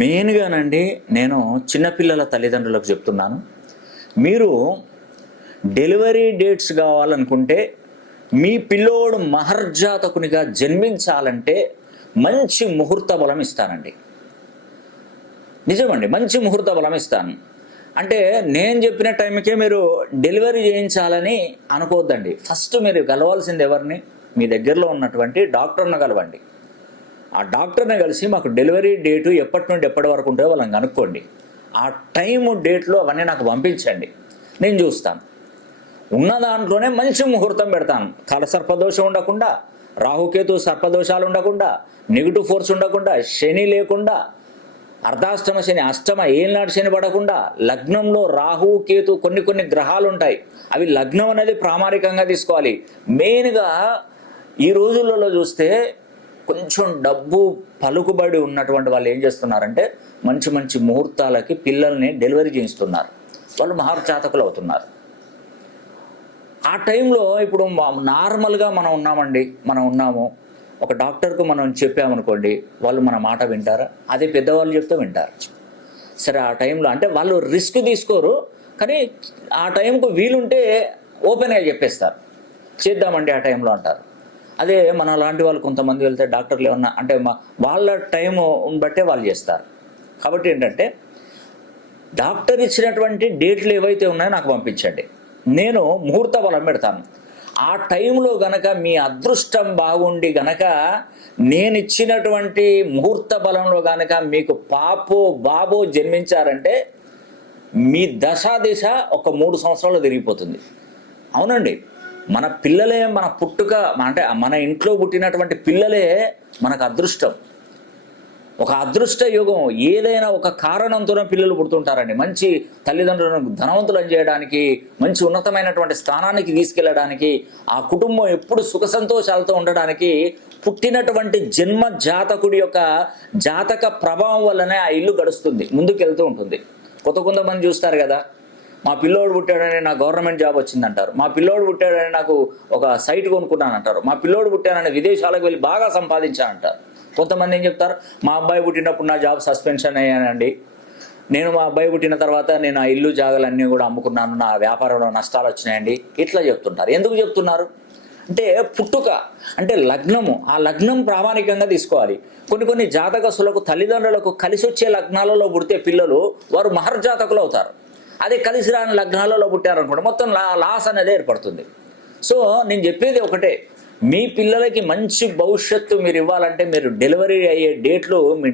మెయిన్‌గానండి నేను చిన్నపిల్లల తల్లిదండ్రులకు చెప్తున్నాను. మీరు డెలివరీ డేట్స్ కావాలనుకుంటే, మీ పిల్లోడు మహర్జాతకునిగా జన్మించాలంటే మంచి ముహూర్త బలం ఇస్తానండి. నిజమండి. మంచి ముహూర్త బలం ఇస్తాను. అంటే నేను చెప్పిన టైంకే మీరు డెలివరీ చేయించాలని అనుకోవద్దండి. ఫస్ట్ మీరు కలవాల్సింది ఎవరిని? మీ దగ్గరలో ఉన్నటువంటి డాక్టర్‌ని కలవండి. ఆ డాక్టర్ని కలిసి మాకు డెలివరీ డేటు ఎప్పటి నుండి ఎప్పటి వరకు ఉంటుందో వాళ్ళని కనుక్కోండి. ఆ టైము డేట్లు అవన్నీ నాకు పంపించండి, నేను చూస్తాను. ఉన్న దాంట్లోనే మంచి ముహూర్తం పెడతాను. కలసర్పదోషం ఉండకుండా, రాహుకేతు సర్పదోషాలు ఉండకుండా, నెగిటివ్ ఫోర్స్ ఉండకుండా, శని లేకుండా, అర్ధాష్టమ శని, అష్టమ ఏళ్ళనాడు శని పడకుండా, లగ్నంలో రాహు కేతు కొన్ని గ్రహాలు ఉంటాయి. అవి లగ్నం అనేది ప్రామాణికంగా తీసుకోవాలి. మెయిన్గా ఈ రోజులలో చూస్తే కొంచెం డబ్బు పలుకుబడి ఉన్నటువంటి వాళ్ళు ఏం చేస్తున్నారంటే మంచి మంచి ముహూర్తాలకి పిల్లల్ని డెలివరీ చేయిస్తున్నారు. వాళ్ళు మహర్జాతకులు అవుతున్నారు. ఆ టైంలో ఇప్పుడు నార్మల్గా మనం ఉన్నాము, ఒక డాక్టర్కు మనం చెప్పామనుకోండి, వాళ్ళు మన మాట వింటారా? అదే పెద్దవాళ్ళు చెప్తే వింటారు. సరే, ఆ టైంలో అంటే వాళ్ళు రిస్క్ తీసుకోరు, కానీ ఆ టైంకు వీలుంటే ఓపెన్గా చెప్పేస్తారు, చేద్దామండి ఆ టైంలో అంటారు. అదే మన లాంటి వాళ్ళు కొంతమంది వెళ్తే డాక్టర్లు ఏమన్నా అంటే వాళ్ళ టైము బట్టే వాళ్ళు చేస్తారు. కాబట్టి ఏంటంటే డాక్టర్ ఇచ్చినటువంటి డేట్లు ఏవైతే ఉన్నాయో నాకు పంపించండి, నేను ముహూర్త బలం పెడతాను. ఆ టైంలో గనక మీ అదృష్టం బాగుండి గనక నేను ఇచ్చినటువంటి ముహూర్త బలంలో గనక మీకు పాపో బాబో జన్మించారంటే మీ దిశ ఒక 3 సంవత్సరాలు తిరిగిపోతుంది. అవునండి, మన పిల్లలే మన పుట్టుక, అంటే మన ఇంట్లో పుట్టినటువంటి పిల్లలే మనకు అదృష్టం. ఒక అదృష్ట యుగం. ఏదైనా ఒక కారణంతోనే పిల్లలు పుడుతుంటారండి. మంచి తల్లిదండ్రులను ధనవంతులను చేయడానికి, మంచి ఉన్నతమైనటువంటి స్థానానికి తీసుకెళ్ళడానికి, ఆ కుటుంబం ఎప్పుడు సుఖ సంతోషాలతో ఉండడానికి పుట్టినటువంటి జన్మ జాతకుడి యొక్క జాతక ప్రభావం వల్లనే ఆ ఇల్లు గడుస్తుంది, ముందుకెళ్తూ ఉంటుంది. కొంతమంది చూస్తారు కదా, మా పిల్లోడు పుట్టాడని నాకు గవర్నమెంట్ జాబ్ వచ్చిందంటారు, మా పిల్లోడు పుట్టాడని నాకు ఒక సైట్ కొనుక్కున్నానంటారు, మా పిల్లోడు పుట్టానని విదేశాలకు వెళ్ళి బాగా సంపాదించానంటారు. కొంతమంది ఏం చెప్తారు, మా అబ్బాయి పుట్టినప్పుడు నా జాబ్ సస్పెన్షన్ అయ్యానండి, నేను మా అబ్బాయి పుట్టిన తర్వాత నేను ఆ ఇల్లు జాగాలన్నీ కూడా అమ్ముకున్నాను, నా వ్యాపారంలో నష్టాలు వచ్చినాయండి, ఇట్లా చెప్తుంటారు. ఎందుకు చెప్తున్నారు అంటే పుట్టుక అంటే లగ్నము, ఆ లగ్నం ప్రామాణికంగా తీసుకోవాలి. కొన్ని జాతకస్తులకు తల్లిదండ్రులకు కలిసి వచ్చే లగ్నాలలో పుడితే పిల్లలు వారు మహర్జాతకులు అవుతారు. అదే కలిసి రాని లగ్నాలలో పుట్టారనుకోండి మొత్తం లాస్ అనేది ఏర్పడుతుంది. సో నేను చెప్పేది ఒకటే, మీ పిల్లలకి మంచి భవిష్యత్తు మీరు ఇవ్వాలంటే మీరు డెలివరీ అయ్యే డేట్లు మీ